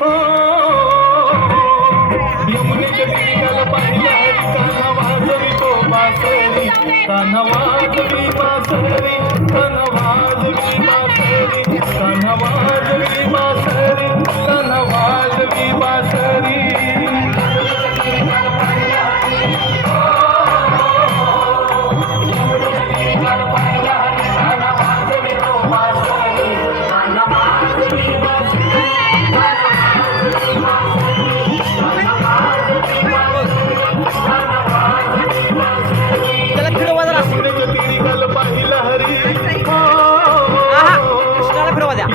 हो यमुनेच्या तीराला पाहिला हरी कान्हा वाजवितो बासरी कान्हा वाजवी बासरी कान्हा वाजवी बासरी कान्हा वाजवी बासरी कान्हा वाजवी बासरी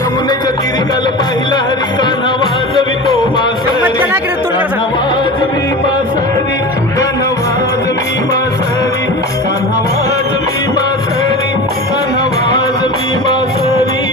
यमुनेच्या तीराला पाहिला हरी कान्हा वाजवितो बासरी कान्हा वाजवी बासरी कान्हा वाजवी बासरी कान्हा वाजवी बासरी कान्हा वाजवी बासरी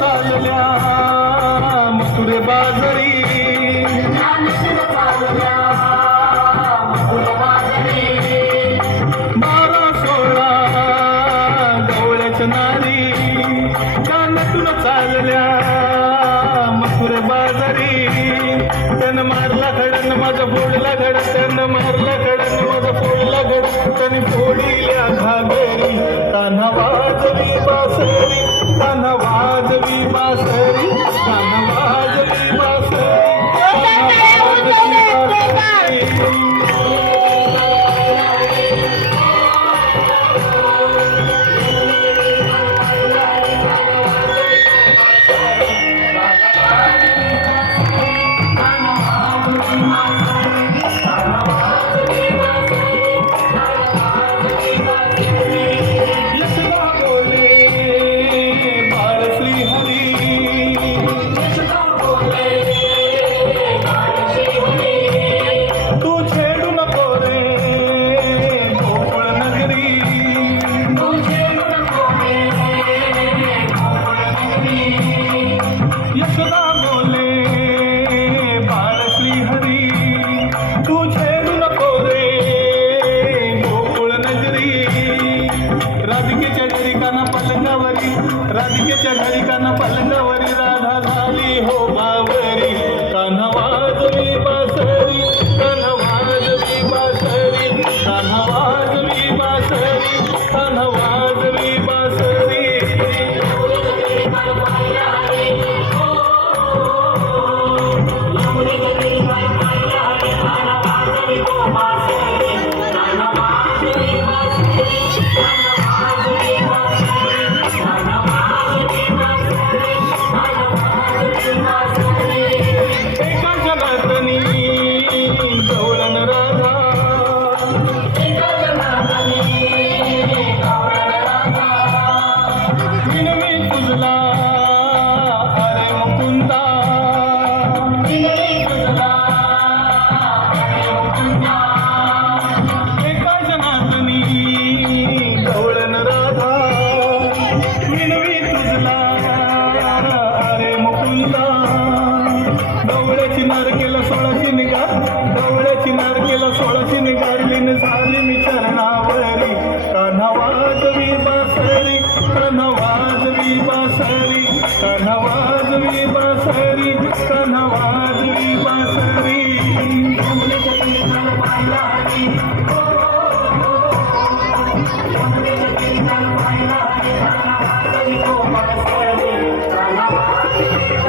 चालल्या मथुरे बाजारी बारा सोळा गवळ्याच्या नारी कानातून चालल्या मथुरे बाजारी त्यानं मारला घडण माझा फोडला घड त्यानं मारला घडण माझा फोडला घड त्याने फोडिल्या घागरी कान्हा वाजवी बासरी कान्हा वाजवी बासरी कान्हा वाजवी बासरी कान्हा वाजवी बासरी यशोदा बोले बाळ श्रीहरी तू छेडू नको रे गोकुळ नगरी राधिकेच्या घरी काना पलंगावरी राधिकेच्या घरी काना पलंगावरी राधा झाली हो बावरी कान्हा वाजवी बासरी कान्हा वाजवी बासरी कान्हा वाजवी बासरी कान्हा वाजवी बासरी एका जनार्दनी गवळण राधा विनवी तुझला अरे मुकुंदा एका जनार्दनी गवळण राधा विनवी तुझला अरे मुकुंदा गवळ्याची नारकेला 16ची निगार गवळ्याची नारकेला 16ची निगारलीन झाली मी चरणावरी कान्हा वाजवी बासरी कान्हा वाजवी बासरी कान्हा वाजवी बासरी कान्हा वाजवी बासरी यमुनेच्या तीराला पाहिला हरी यमुनेच्या तीराला पाहिला हरी कान्हा वाजवी बासरी कान्हा वाजवी